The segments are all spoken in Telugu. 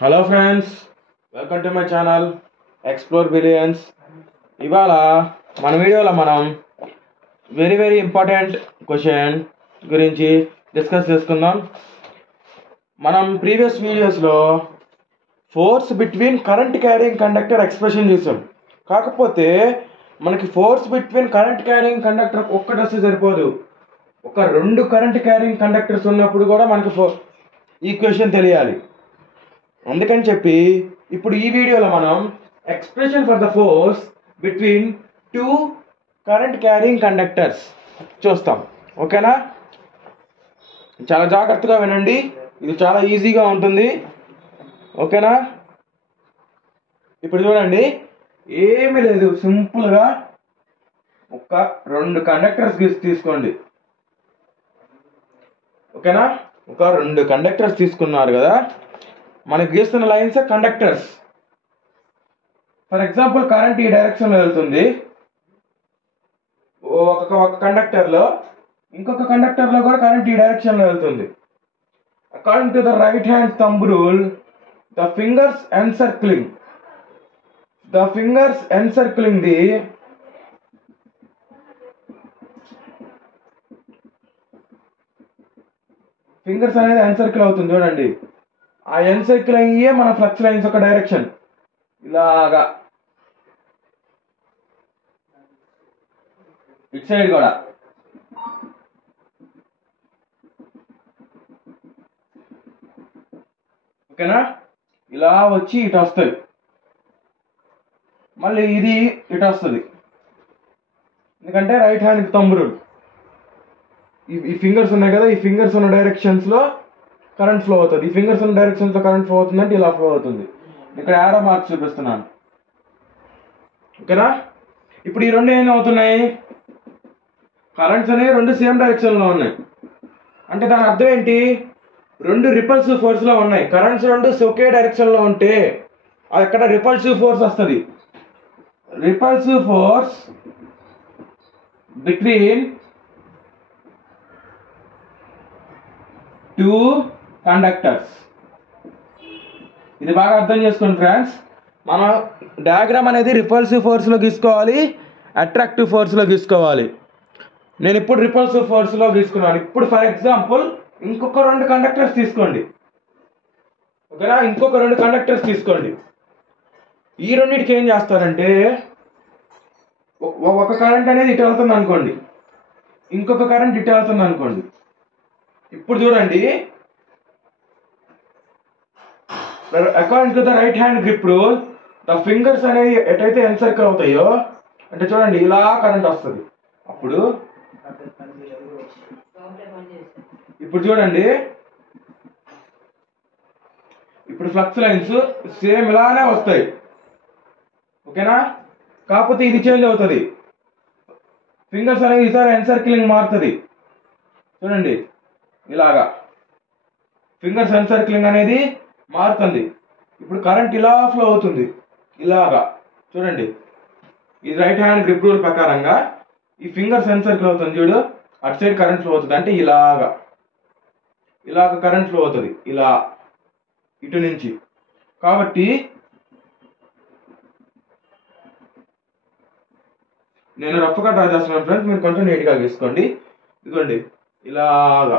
Hello friends, welcome to my channel explore billions. ఇవాళ మన వీడియోలో మనం వెరీ ఇంపార్టెంట్ క్వశ్చన్ గురించి డిస్కస్ చేసుకుందాం. మనం ప్రీవియస్ వీడియోస్లో force between current carrying conductor expression చూసాం. కాకపోతే మనకి force between current carrying conductor ఒక్కటి వస్తే సరిపోదు. ఒక రెండు కరెంట్ క్యారింగ్ కండక్టర్స్ ఉన్నప్పుడు కూడా మనకి ఈక్వేషన్ తెలియాలి. అందుకని చెప్పి ఇప్పుడు ఈ వీడియోలో మనం expression for the force between two current carrying conductors చూస్తాం. ఓకేనా? చాలా జాగ్రత్తగా వినండి, ఇది చాలా ఈజీగా ఉంటుంది. ఓకేనా? ఇప్పుడు చూడండి, ఏమీ లేదు, సింపుల్గా ఒక రెండు కండక్టర్స్ తీసుకోండి. ఓకేనా? ఒక రెండు కండక్టర్స్ తీసుకున్నారు కదా, మనకి గీస్తున్న lines conductors. For example current ఈ డైరెక్షన్లో వెళ్తుంది ఒక కండక్టర్లో, ఇంకొక కండక్టర్లో కూడా కరెంట్ ఈ డైరెక్షన్లో వెళ్తుంది. According to the right hand thumb rule, the fingers encircling the fingers అనేది ఎన్సర్కిల్ అవుతుంది. చూడండి, ఆ ఎన్సర్కిల్ అయ్యే మన ఫ్లక్స్ లైన్స్ ఒక డైరెక్షన్ ఇలాగా, ఇటు సైడ్ కూడా. ఓకేనా? ఇలా వచ్చి ఇటు వస్తుంది, మళ్ళీ ఇది ఇటు వస్తుంది. ఎందుకంటే రైట్ హ్యాండ్ థంబ్ రూల్. ఈ ఫింగర్స్ ఉన్నాయి కదా, ఈ ఫింగర్స్ ఉన్న డైరెక్షన్స్లో కరెంట్ ఫ్లో అవుతుంది. ఈ ఫింగర్స్ ఉన్న డైరెక్షన్స్లో కరెంట్ ఫ్లో అవుతుందంటే ఇలా ఫ్లో అవుతుంది. ఇక్కడ యారో మార్క్స్ చూపిస్తున్నాను. ఓకేనా? ఇప్పుడు ఈ రెండు ఏమవుతున్నాయి, కరెంట్స్ అనేవి రెండు సేమ్ డైరెక్షన్లో ఉన్నాయి. అంటే దాని అర్థం ఏంటి, రెండు రిపల్సివ్ ఫోర్స్లో ఉన్నాయి. కరెంట్స్ రెండు ఒకే డైరెక్షన్లో ఉంటే అక్కడ రిపల్సివ్ ఫోర్స్ వస్తుంది. Repulsive force between two conductors. ఇది బాగా అర్థం చేసుకోండి ఫ్రెండ్స్. మన డయాగ్రామ్ అనేది రిపల్సివ్ ఫోర్స్లో గీసుకోవాలి, అట్రాక్టివ్ ఫోర్స్లో గీసుకోవాలి. నేను ఇప్పుడు రిపల్సివ్ ఫోర్స్లో గీసుకున్నాను. ఇప్పుడు ఫర్ ఎగ్జాంపుల్ ఇంకొక రెండు కండక్టర్స్ తీసుకోండి. ఓకేనా? ఇంకొక రెండు కండక్టర్స్ తీసుకోండి. ఈ రెండింటికి ఏం చేస్తారంటే, ఒక కరెంట్ అనేది ఇటు వెళ్తుంది అనుకోండి, ఇంకొక కరెంట్ ఇటు వెళ్తుంది అనుకోండి. ఇప్పుడు చూడండి, according to the right hand grip rule, the fingers అనేవి ఎటైతే ఎన్సర్కిల్ అవుతాయో, అంటే చూడండి ఇలా కరెంట్ వస్తుంది. ఇప్పుడు చూడండి, ఇప్పుడు ఫ్లక్స్ లైన్స్ సేమ్ ఇలానే వస్తాయి. ఓకేనా? కాకపోతే ఇది చేంజ్ అవుతుంది. ఫింగర్స్ అనేవి ఈసారి ఎన్సర్కిలింగ్ మారుతుంది. చూడండి, ఇలాగా ఫింగర్స్ ఎన్సర్కిలింగ్ అనేది మారుతుంది. ఇప్పుడు కరెంట్ ఇలా ఫ్లో అవుతుంది, ఇలాగా. చూడండి, ఈ రైట్ హ్యాండ్ గ్రిప్ రూల్ ప్రకారంగా ఈ ఫింగర్స్ ఎన్సర్కిల్ అవుతుంది. చూడు, అటు సైడ్ కరెంట్ ఫ్లో అవుతుంది. అంటే ఇలాగ కరెంట్ ఫ్లో అవుతుంది, ఇలా ఇటు నుంచి. కాబట్టి నేను రఫ్గా డ్రా చేస్తున్నాను ఫ్రెండ్స్, మీరు కొంచెం నీట్గా గీసుకోండి. ఇదిగోండి ఇలాగా.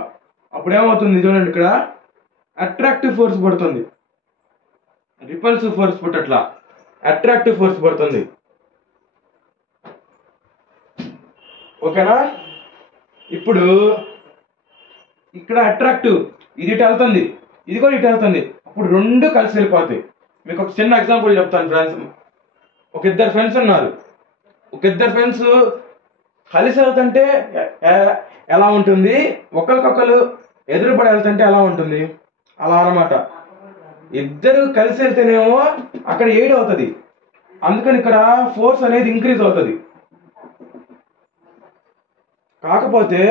అప్పుడు ఏమవుతుంది చూడండి, ఇక్కడ అట్రాక్టివ్ ఫోర్స్ పడుతుంది, రిపల్సివ్ ఫోర్స్ పుట్టట్లా, అట్రాక్టివ్ ఫోర్స్ పడుతుంది. ఓకేనా? ఇప్పుడు ఇక్కడ అట్రాక్టివ్, ఇది ఇటు వెళ్తుంది, ఇది కూడా ఇటు వెళ్తుంది. అప్పుడు రెండు కలిసి వెళ్ళిపోతాయి. మీకు ఒక చిన్న ఎగ్జాంపుల్ చెప్తాను ఫ్రెండ్స్. ఒక ఇద్దరు ఫ్రెండ్స్ ఉన్నారు. ఒక ఇద్దరు ఫ్రెండ్స్ కలిసి వెళ్తుంటే ఎలా ఉంటుంది, ఒకరికొకరు ఎదురుపడి వెళ్తుంటే ఎలా ఉంటుంది, అలా అన్నమాట. ఇద్దరు కలిసి వెళ్తేనేమో అక్కడ 8 అవుతుంది. అందుకని ఇక్కడ ఫోర్స్ అనేది ఇంక్రీజ్ అవుతుంది. కాకపోతే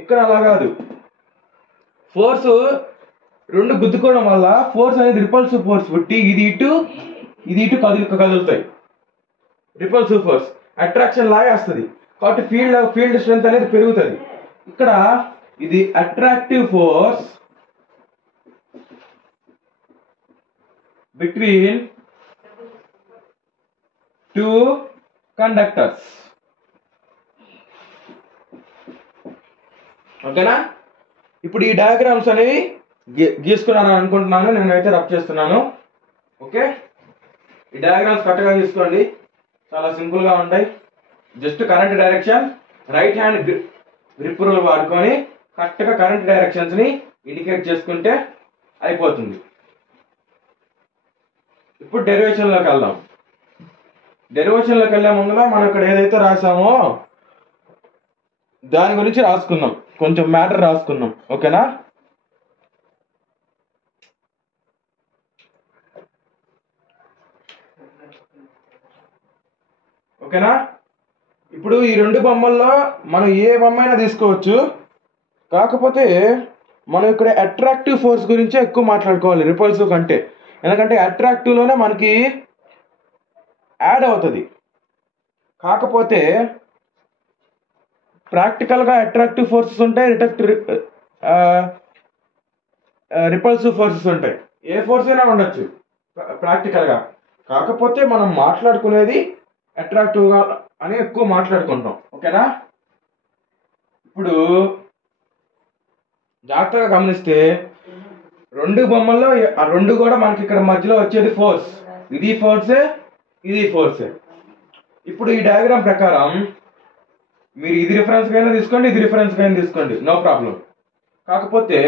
ఇక్కడ అలా కాదు. ఫోర్స్ రెండు గుద్దుకోవడం వల్ల ఫోర్స్ అనేది రిపల్సివ్ ఫోర్స్ పుట్టి ఇది ఇటు కదులుతాయి. రిపల్సివ్ ఫోర్స్ అట్రాక్షన్ లాగేస్తుంది. కాబట్టి ఫీల్డ్ స్ట్రెంత్ అనేది పెరుగుతుంది. ఇక్కడ ఇది attractive force between two conductors. ఓకేనా? ఇప్పుడు ఈ డయాగ్రామ్స్ అనేవి గీసుకున్నాను అనుకుంటున్నాను, నేనైతే రబ్ చేస్తున్నాను. ఓకే, ఈ డయాగ్రామ్స్ కరెక్ట్గా తీసుకోండి, చాలా సింపుల్గా ఉంటాయి. Just current direction, right hand grip rule వాడుకొని కరెక్ట్గా కరెంట్ డైరెక్షన్స్ని ఇండికేట్ చేసుకుంటే అయిపోతుంది. ఇప్పుడు డెరివేషన్లోకి వెళ్దాం. డెరివేషన్లోకి వెళ్ళే ముందులో మనం ఇక్కడ ఏదైతే రాసామో దాని గురించి రాసుకుందాం, కొంచెం మ్యాటర్ రాసుకుందాం. ఓకేనా? ఓకేనా? ఇప్పుడు ఈ రెండు బొమ్మల్లో మనం ఏ బొమ్మ అయినా తీసుకోవచ్చు, కాకపోతే మనం ఇక్కడ అట్రాక్టివ్ ఫోర్స్ గురించి ఎక్కువ మాట్లాడుకోవాలి రిపల్సివ్ కంటే. ఎందుకంటే అట్రాక్టివ్లోనే మనకి యాడ్ అవుతుంది, కాకపోతే ప్రాక్టికల్గా అట్రాక్టివ్ ఫోర్సెస్ ఉంటాయి, రిపల్సివ్ ఫోర్సెస్ ఉంటాయి. ఏ ఫోర్స్ అయినా ఉండొచ్చు ప్రాక్టికల్గా, కాకపోతే మనం మాట్లాడుకునేది అట్రాక్టివ్గా అని ఎక్కువ మాట్లాడుకుంటాం. ఓకేనా? ఇప్పుడు జాగ్రత్తగా గమనిస్తే రెండు బొమ్మల్లో ఆ రెండు కూడా మనకి ఇక్కడ మధ్యలో వచ్చేది ఫోర్స్. ఇది ఫోర్సే, ఇది ఫోర్సే. ఇప్పుడు ఈ డయాగ్రామ్ ప్రకారం మీరు ఇది రిఫరెన్స్ అయినా తీసుకోండి, ఇది రిఫరెన్స్ అయినా తీసుకోండి, నో ప్రాబ్లం. కాకపోతే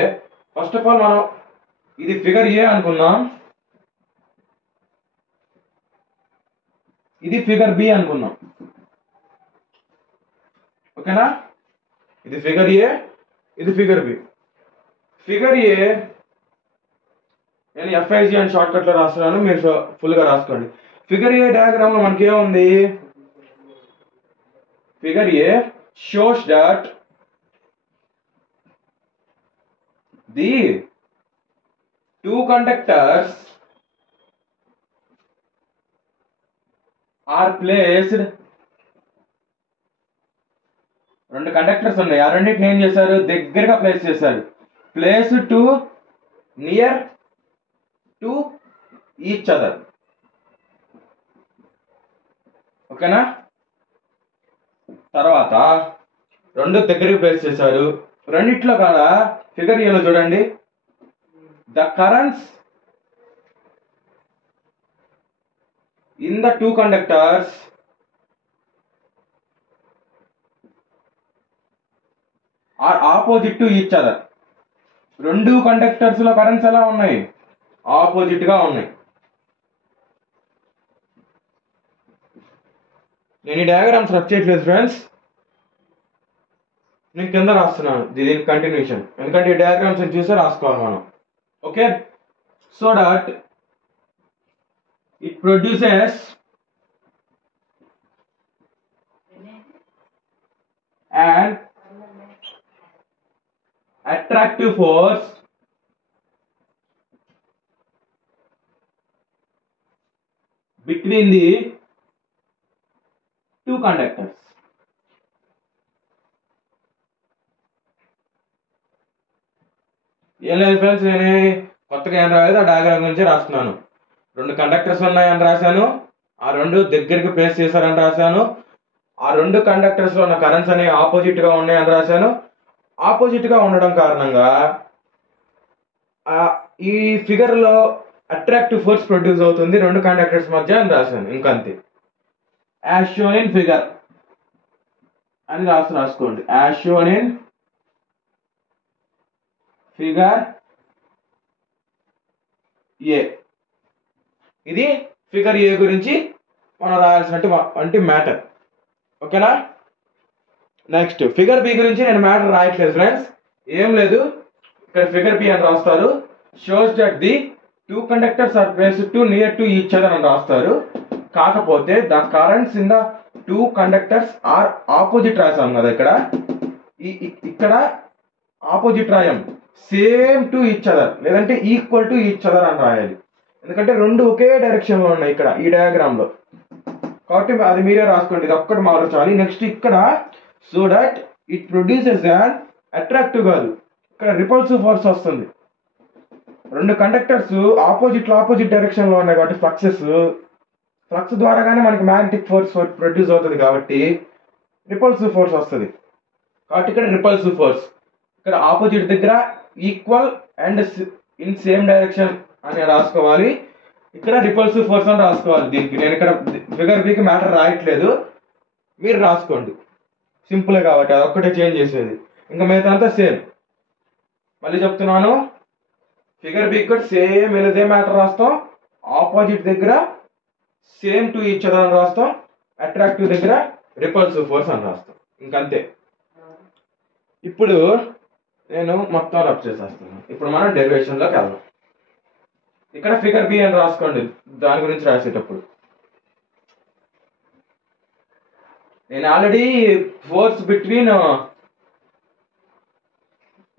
ఫస్ట్ ఆఫ్ ఆల్ మనం ఇది ఫిగర్ ఏ అనుకున్నాం, ఇది ఫిగర్ బి అనుకున్నాం. ఓకేనా? ఇది ఫిగర్ ఏ, ఇది ఫిగర్ బి. ఫిగర్ ఏ నేను ఎఫ్ఐజి అని షార్ట్ కట్లో రాస్తున్నాను, మీరు ఫుల్గా రాసుకోండి. ఫిగర్ ఏ డయాగ్రామ్ లో మనకి ఏముంది? Figure A shows that the two conductors are placed. రెండు కండక్టర్స్ ఉన్నాయి, ఆ రెండింటిని ఏం చేశారు? దగ్గరగా ప్లేస్ చేశారు. Place to near to each other. ఓకేనా? తర్వాత రెండు దగ్గరికి ప్లేస్ చేశారు. రెండిట్లో కాదా ఫిగర్ ఏలో చూడండి, the currents in the two conductors are opposite to each other. రెండు కండక్టర్స్ లో కరెంట్స్ ఎలా ఉన్నాయి? ఆపోజిట్ గా ఉన్నాయి. నేను ఈ డయాగ్రామ్స్ రబ్ చేయట్లేదు ఫ్రెండ్స్, నేను కింద రాస్తున్నాను దీని కంటిన్యూషన్, ఎందుకంటే ఈ డయాగ్రామ్స్ చూసే రాసుకోవాలి మనం. Okay, so that it produces an attractive force between the two conductors. ఏం లేదు ఫ్రెండ్స్, నేను కొత్తగా ఏం రాలేదు, ఆ డయాగ్రామ్ గురించి రాస్తున్నాను. రెండు కండక్టర్స్ ఉన్నాయని రాశాను, ఆ రెండు దగ్గరికి ప్లేస్ చేశారని రాశాను. ఆ రెండు కండక్టర్స్ లో ఉన్న కరెంట్స్ అనేవి ఆపోజిట్ గా ఉన్నాయని రాశాను. ఆపోజిట్ గా ఉండడం కారణంగా ఈ ఫిగర్ లో అట్రాక్టివ్ ఫోర్స్ ప్రొడ్యూస్ అవుతుంది రెండు కండక్టర్స్ మధ్య అని రాశాను. ఇంకంతే, యాజ్ షోన్ ఇన్ ఫిగర్ అని రాసుకోండి. యాజ్ షోన్ ఇన్ ఫిగర్ ఏ. ఇది ఫిగర్ ఏ గురించి మనం రాయాల్సినటువంటి మ్యాటర్. ఓకేనా? నెక్స్ట్ ఫిగర్ బి గురించి నేను మ్యాటర్ రాయట్లేదు ఫ్రెండ్స్, ఏం లేదు, ఇక్కడ ఫిగర్ బి అని రాస్తారు. Shows that the two conductors are placed too near to each other అని రాస్తారు. కాకపోతే the currents in the two conductors are opposite రాసాం కదా, ఇక్కడ ఆపోజిట్ రాయం, సేమ్ టు ఈచ్ అదర్ లేదంటే ఈక్వల్ టు ఈచ్ అదర్ అని రాయాలి. ఎందుకంటే రెండు ఒకే డైరెక్షన్ లో ఉన్నాయి ఇక్కడ ఈ డయాగ్రామ్ లో, కాబట్టి అది మీరే రాసుకోండి, ఇది ఒక్కటి మార్చాలి. నెక్స్ట్ ఇక్కడ so that it produces an attractive కాదు, ఇక్కడ రిపల్సివ్ ఫోర్స్ వస్తుంది. రెండు కండక్టర్స్ ఆపోజిట్ డైరెక్షన్లో ఉన్నాయి కాబట్టి ఫ్లక్స్ ద్వారాగానే మనకి మ్యాగ్నెటిక్ ఫోర్స్ ప్రొడ్యూస్ అవుతుంది కాబట్టి రిపల్సివ్ ఫోర్స్ వస్తుంది. కాబట్టి ఇక్కడ రిపల్సివ్ ఫోర్స్ ఇక్కడ ఆపోజిట్ దగ్గర equal and in same direction అని రాసుకోవాలి. ఇక్కడ రిపల్సివ్ ఫోర్స్ అని రాసుకోవాలి. దీనికి నేను ఇక్కడ ఫిగర్ బికి మ్యాటర్ రాయట్లేదు, మీరు రాసుకోండి, సింపులే కాబట్టి అదొక్కటే చేంజ్ చేసేది, ఇంకా మిగతా అంతా సేమ్. మళ్ళీ చెప్తున్నాను, ఫిగర్ బి కూడా సేమ్ ఇదే మ్యాటర్ రాస్తాం, ఆపోజిట్ దగ్గర సేమ్ టు ఈచ్ అదర్ అని రాస్తాం, అట్రాక్టివ్ దగ్గర రిపల్సివ్ ఫోర్స్ అని రాస్తాం, ఇంకంతే. ఇప్పుడు నేను మొత్తం రబ్ చేసేస్తాను. ఇప్పుడు మనం డెరివేషన్లోకి వెళ్దాం. ఇక్కడ ఫిగర్ బి అని రాసుకోండి దాని గురించి రాసేటప్పుడు. నేను ఆల్రెడీ ఫోర్స్ బిట్వీన్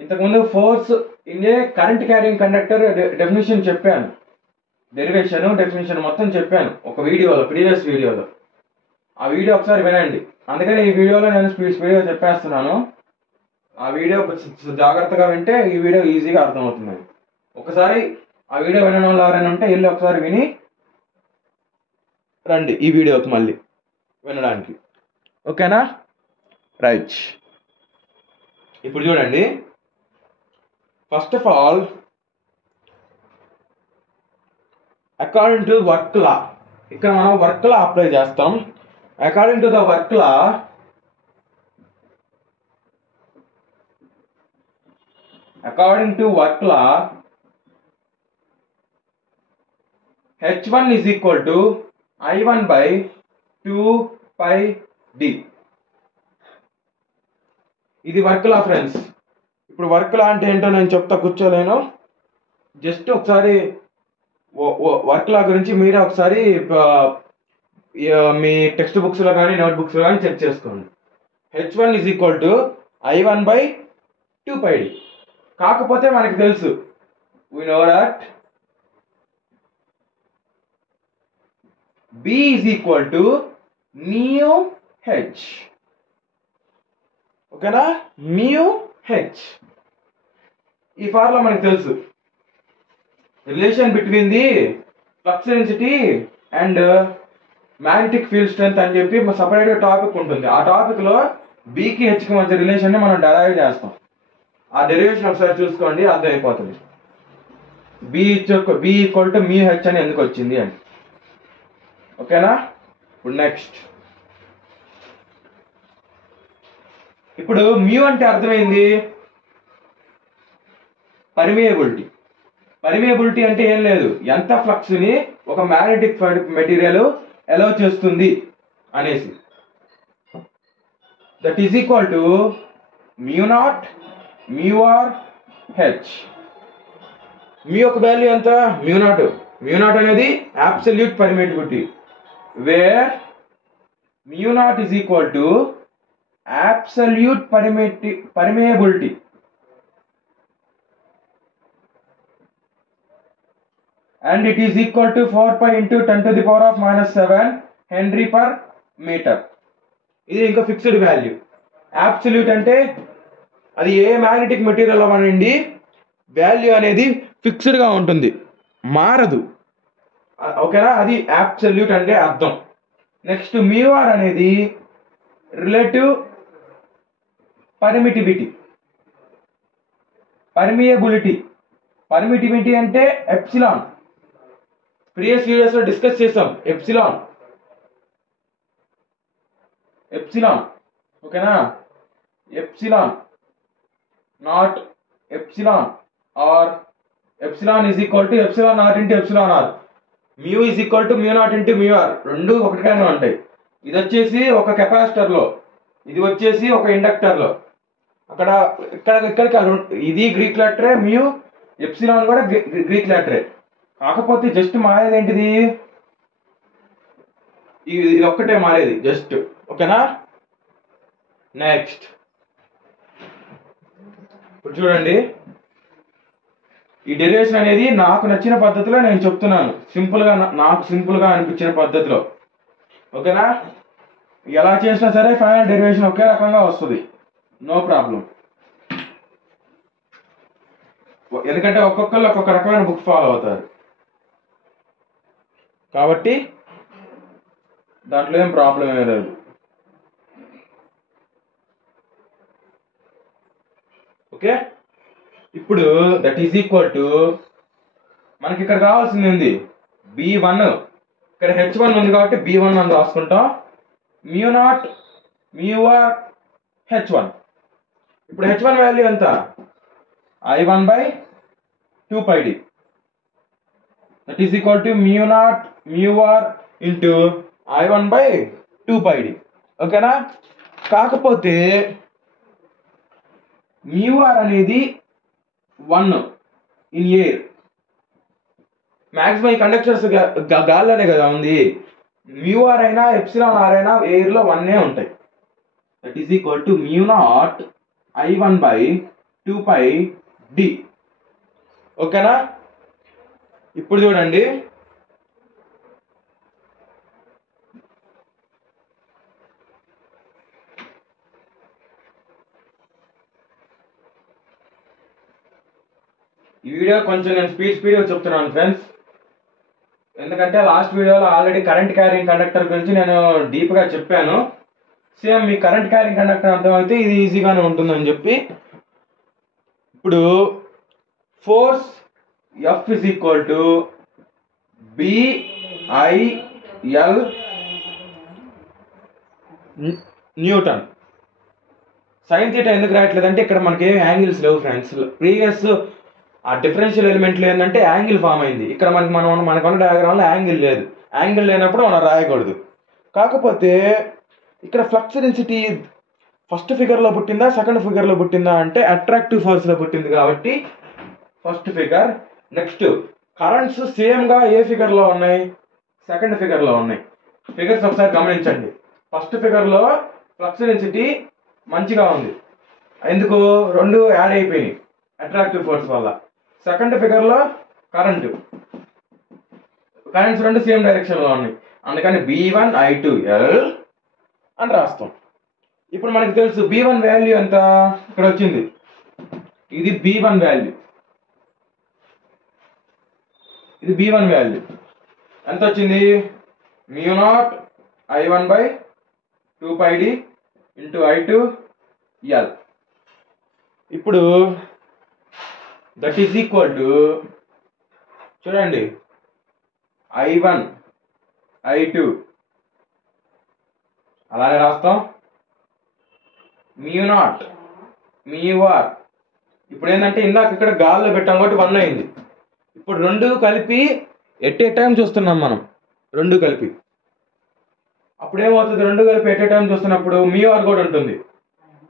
ఇంతకుముందు force in a current carrying conductor definition చెప్పాను, డెఫినేషన్ మొత్తం చెప్పాను ఒక వీడియోలో, ప్రీవియస్ వీడియోలో. ఆ వీడియో ఒకసారి వినండి. అందుకని ఈ వీడియోలో నేను స్పీడ్గా చెప్పేస్తున్నాను. ఆ వీడియో జాగ్రత్తగా వింటే ఈ వీడియో ఈజీగా అర్థమవుతుంది. ఒకసారి ఆ వీడియో వినడం వల్ల ఎవరైనా ఉంటే వెళ్ళి ఒకసారి విని రండి ఈ వీడియోకి మళ్ళీ వినడానికి, ఓకేనా? రైట్. ఇప్పుడు చూడండి, first of all according to work law, ఇక్కడ మనం వర్క్ లా అప్లై చేస్తాం. According to the work law, H1 is equal to I1 by 2 pi d. ఇది వర్క్ లా ఫ్రెండ్స్. ఇప్పుడు వర్క్ లా అంటే ఏంటో నేను చెప్తా, కూర్చోలేను. జస్ట్ ఒకసారి వర్క్ లా గురించి మీరే ఒకసారి మీ టెక్స్ట్ బుక్స్లో కానీ నోట్ బుక్స్లో కానీ చెక్ చేసుకోండి. H1 is equal to I1 by 2 pi d. కాకపోతే మనకి తెలుసు, we know that B is equal to mu H. ఓకేనా? mu H. ఈ ఫార్ములా మనకు తెలుసు. Relation between the flux density and magnetic field strength అని చెప్పి సపరేట్గా టాపిక్ ఉంటుంది. ఆ టాపిక్లో బీకి హెచ్కి మధ్య రిలేషన్ని మనం డెరైవ్ చేస్తాం. ఆ డెరివేషన్ ఒకసారి చూసుకోండి, అర్థమైపోతుంది. B equal to mu H అని ఎందుకు వచ్చింది అని. ఓకేనా? ఇప్పుడు నెక్స్ట్, ఇప్పుడు మ్యూ అంటే అర్థమైంది, పర్మియబిలిటీ అంటే ఏం లేదు, ఎంత ఫ్లక్స్ ని ఒక మ్యాగ్నెటిక్ మెటీరియల్ అలౌ చేస్తుంది అనేసి. That is equal to mu naught mu R H. Mu యొక్క వాల్యూ ఎంత? మ్యూ నాట్ అనేది absolute permeability, where mu naught is equal to absolute permeability. And it is equal to 4 pi into 10 to the power of minus 7 Henry per meter. ఇది ఇంకా ఫిక్స్డ్ వాల్యూ. అబ్సల్యూట్ అంటే అది ఏ మ్యాగ్నెటిక్ మెటీరియల్ అవ్వనండి, వాల్యూ అనేది ఫిక్స్డ్గా ఉంటుంది, మారదు. ఓకేనా? అది అబ్సల్యూట్ అంటే అర్థం. నెక్స్ట్ మ్యూ ఆర్ అనేది రిలేటివ్ పర్మిటివిటీ అంటే ఎప్సిలాన్. ప్రీవియస్ వీడియోస్లో డిస్కస్ చేసాం ఎప్సిలాన్. ఓకేనా? Epsilon naught epsilon, or epsilon is equal to epsilon naught into epsilon R. Mu is equal to mu naught into mu R, రెండు ఒకటిగానే ఉంటాయి. ఇది వచ్చేసి ఒక కెపాసిటర్లో, ఇది వచ్చేసి ఒక ఇండక్టర్లో. అక్కడ ఇక్కడికి ఇది గ్రీక్ లెటరే, మ్యూ ఎప్సిలాన్ కూడా గ్రీక్ లెటరే. కాకపోతే జస్ట్ మారేది ఏంటిది, ఇది ఒక్కటే మారేది జస్ట్. ఓకేనా? నెక్స్ట్ ఇప్పుడు చూడండి, ఈ డెరివేషన్ అనేది నాకు నచ్చిన పద్ధతిలో నేను చెప్తున్నాను, నాకు సింపుల్గా అనిపించిన పద్ధతిలో. ఓకేనా? ఎలా చేసినా సరే ఫైనల్ డెరివేషన్ ఒకే రకంగా వస్తుంది, నో ప్రాబ్లం. ఎందుకంటే ఒక్కొక్కళ్ళు ఒక్కొక్క రకమైన బుక్ ఫాలో అవుతారు కాబట్టి దాంట్లో ఏం ప్రాబ్లం ఏం లేదు. ఓకే, ఇప్పుడు దట్ ఈజ్ ఈక్వల్ టు మనకి ఇక్కడ కావాల్సింది ఏంది B1, ఇక్కడ H1 ఉంది కాబట్టి B1 అని రాసుకుంటాం. μ0 μr H1. ఇప్పుడు H1 వాల్యూ ఎంత I1/2πd. That is equal to μ0 μr into I1/2πd. ఓకేనా? కాకపోతే μr అనేది 1 ఇన్ ఎయిర్. మ్యాక్సిమం ఈ కండక్టర్స్ గాల్లోనే కదా ఉంది. μr అయినా εr అయినా ఎయిర్లో 1 ఉంటాయి. That is equal to μ0 I1/2πd. ఓకేనా? ఇప్పుడు చూడండి, ఈ వీడియో కొంచెం నేను స్పీడ్గా చెప్తున్నాను ఫ్రెండ్స్, ఎందుకంటే లాస్ట్ వీడియోలో ఆల్రెడీ కరెంట్ క్యారింగ్ కండక్టర్ గురించి నేను డీప్గా చెప్పాను. సేమ్ మీ కరెంట్ క్యారింగ్ కండక్టర్ అర్థమైతే ఇది ఈజీగానే ఉంటుందని చెప్పి. ఇప్పుడు force F is equal to BIL Newton. Sine theta ఎందుకు రాయట్లేదంటే ఇక్కడ మనకి ఏం యాంగిల్స్ లేవు ఫ్రెండ్స్. ప్రీవియస్ ఆ డిఫరెన్షియల్ ఎలిమెంట్లో ఏంటంటే యాంగిల్ ఫామ్ అయింది. ఇక్కడ మనకున్న డయాగ్రామ్లో యాంగిల్ లేదు. యాంగిల్ లేనప్పుడు మనం రాయకూడదు. కాకపోతే ఇక్కడ ఫ్లక్స్ డెన్సిటీ ఫస్ట్ ఫిగర్లో పుట్టిందా సెకండ్ ఫిగర్లో పుట్టిందా అంటే అట్రాక్టివ్ ఫోర్స్లో పుట్టింది కాబట్టి ఫస్ట్ ఫిగర్. నెక్స్ట్ కరెంట్స్ సేమ్గా ఏ ఫిగర్లో ఉన్నాయి సెకండ్ ఫిగర్లో ఉన్నాయి. ఫిగర్స్ ఒకసారి గమనించండి. ఫస్ట్ ఫిగర్లో ఫ్లక్స్ డెన్సిటీ మంచిగా ఉంది, ఎందుకు రెండు యాడ్ అయిపోయినాయి అట్రాక్టివ్ ఫోర్స్ వల్ల. సెకండ్ ఫిగర్లో కరెంట్స్ రెండు సేమ్ డైరెక్షన్లో ఉన్నాయి, అందుకని B1 I2L అని రాస్తాం. ఇప్పుడు మనకి తెలుసు B1 వాల్యూ ఎంత ఇక్కడ వచ్చింది. ఇది B1 వాల్యూ, ఇది B1 వాల్యూ ఎంత వచ్చింది μ0 I1/2πd ఇంటూ I2L. ఇప్పుడు దట్ ఈజ్ ఈక్వల్ టు చూడండి I1 I2 అలానే రాస్తాం. μ0 μr ఇప్పుడు ఏంటంటే ఇందాక ఇక్కడ గాల్లో పెట్టాం కాబట్టి 1 అయింది. ఇప్పుడు రెండు కలిపి ఎట్ ఏ టైం చూస్తున్నాం మనం, రెండు కలిపి. అప్పుడు ఏమవుతుంది, రెండు కలిపి ఎట్ ఏ టైం చూస్తున్నప్పుడు μr కూడా ఉంటుంది.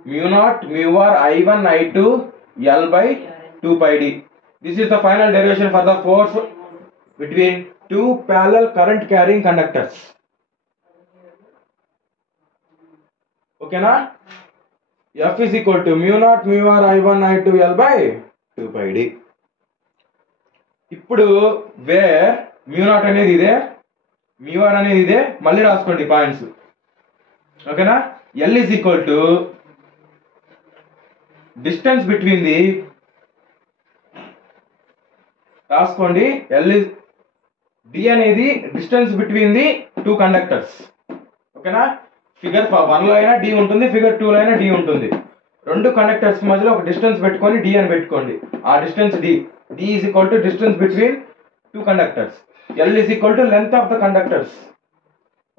μ0 μr I1 I2L/2πd. This is the final derivation for the force between two parallel current carrying conductors. ఓకేనా? F is equal to μ0 μr I1 I2L/2πd. ఇప్పుడు వేర్ μ0 అనేది ఇదే, μr అనేది ఇదే, మళ్ళీ రాసుకోండి పాయింట్స్. ఓకేనా? L is equal to distance between the, రాసుకోండి D అనేది distance between the two conductors. ఓకేనా? ఫిగర్ 1లో అయినా D ఉంటుంది, ఫిగర్ 2లో అయినా D ఉంటుంది. రెండు కండక్టర్స్ మధ్యలో ఒక డిస్టెన్స్ పెట్టుకొని D అని పెట్టుకోండి. ఆ distance D is equal to distance between two conductors. L is equal to length of the conductors.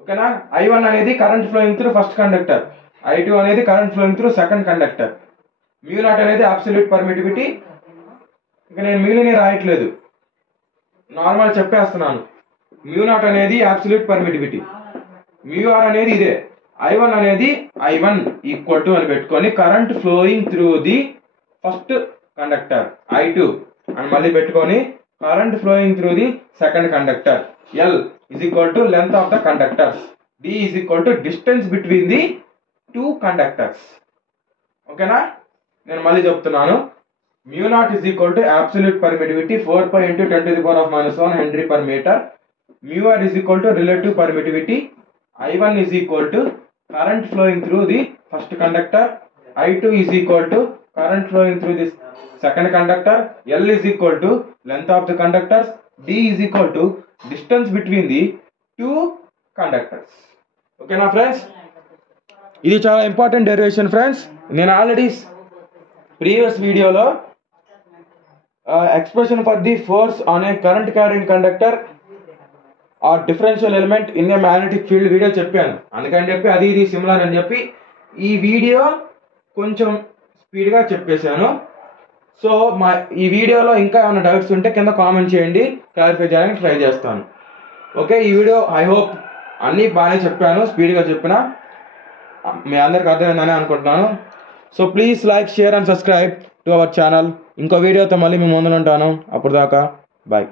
ఓకేనా? I1 అనేది current flowing through first conductor, I2 అనేది current flowing through second conductor. μ0 అనేది అబ్సల్యూట్ పర్మిటివిటీ. ఇక నేను మిగిలిన రాయట్లేదు, నార్మల్ చెప్పేస్తున్నాను. μ0 అనేది అబ్సల్యూట్ పర్మిటివిటీ, μr అనేది ఇదే, I1 అనేది I1 ఈక్వల్ టు అని పెట్టుకొని current flowing through the first conductor I2 అని మళ్ళీ పెట్టుకొని current flowing through the second conductor. L is equal to length of the conductors. D is equal to distance between the two conductors. ఓకేనా? నేను మళ్ళీ చెప్తున్నాను. μ0 is equal to absolute permittivity 4π into 10⁻⁻1 Henry per meter. μr is equal to relative permittivity. I1 is equal to current flowing through the first conductor. I2 is equal to current flowing through this second conductor, L is equal to length of the conductors, D is equal to distance between the two conductors. ఓకేనా ఫ్రెండ్స్, ఇది చాలా ఇంపార్టెంట్ డెరివేషన్ ఫ్రెండ్స్. నేను ఆల్రెడీ ప్రీవియస్ వీడియోలో expression for the force on a current carrying conductor or differential element in a magnetic field video చెప్పాను. అందుకని చెప్పి అది ఇది సిమిలర్ అని చెప్పి ఈ వీడియో కొంచెం స్పీడ్గా చెప్పేశాను. సో ఈ వీడియోలో ఇంకా ఏమైనా డౌట్స్ ఉంటే కింద కామెంట్ చేయండి, క్లారిఫై చేయడానికి ట్రై చేస్తాను. ఓకే, ఈ వీడియో ఐ హోప్ అన్నీ బాగానే చెప్పాను, స్పీడ్గా చెప్పిన మీ అందరికి అర్థమైందని అనుకుంటున్నాను. So please like, share and subscribe to our channel. ఇంకో వీడియోతో మళ్ళీ మీ ముందు ఉంటాను. అప్పుడు దాకా బాయ్.